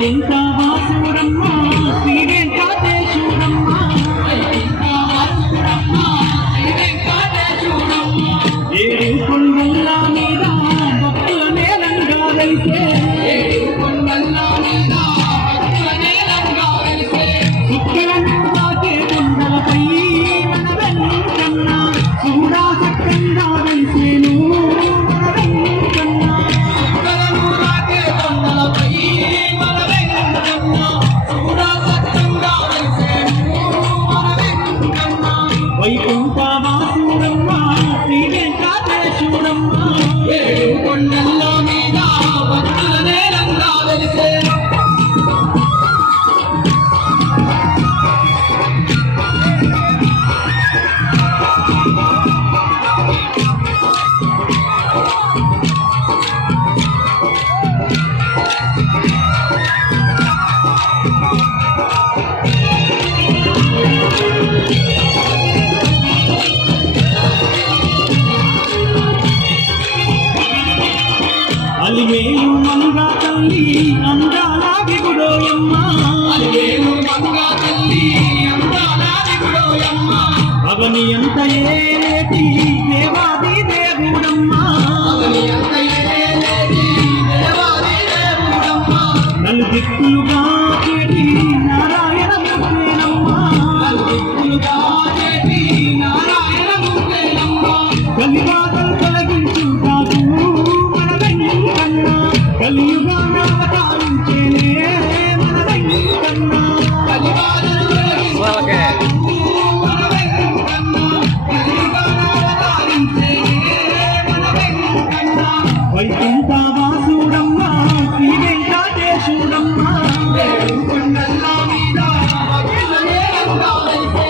వైకుంఠవాసుడమ్మ శ్రీ వెంకటేశుడమ్మ ఏడు కొండల మీద భక్తుల నేలంగా వెలిసే సుక్కలను దాకే కొండలపై మన వెంకన్న చూడా చక్కంగా వెలిసేను మన వెంకన్న వైకుంఠవాసుడమ్మ శ్రీ వెంకటేశుడమ్మ ఏడు కొండల మీద భక్తుల నేలంగా వెలిసే అలివేలు మంగా తల్లి అందాల విగుడోయమ్మ అలివేలు మంగా తల్లి అందాల విగుడోయమ్మ అవని అంత ఏటి దేవాది దేవుడమ్మ అవని అంత ఏటి దేవాది దేవుడమ్మ నలుదిక్కులుగా చేటి నారాయణ ముఖ్యేనమ్మ నలుదిక్కులుగా చేటి నారాయణ ముఖ్యేనమ్మ కలివాదం తొలగించుటాకు మన వెంకన్న కలియుగాన అవతరించేనే మన వెంకన్న కలివాదం తొలగించుటాకు మన వెంకన్న కలియుగాన అవతరించేనే మన వెంకన్న వైకుంఠవాసుడమ్మ శ్రీ వెంకటేశుడమ్మ ఏడు కొండల మీద భక్తుల నేలంగా వెలిసే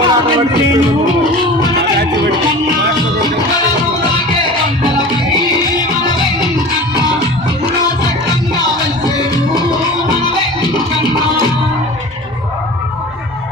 ఉన్నావంటే నువ్వు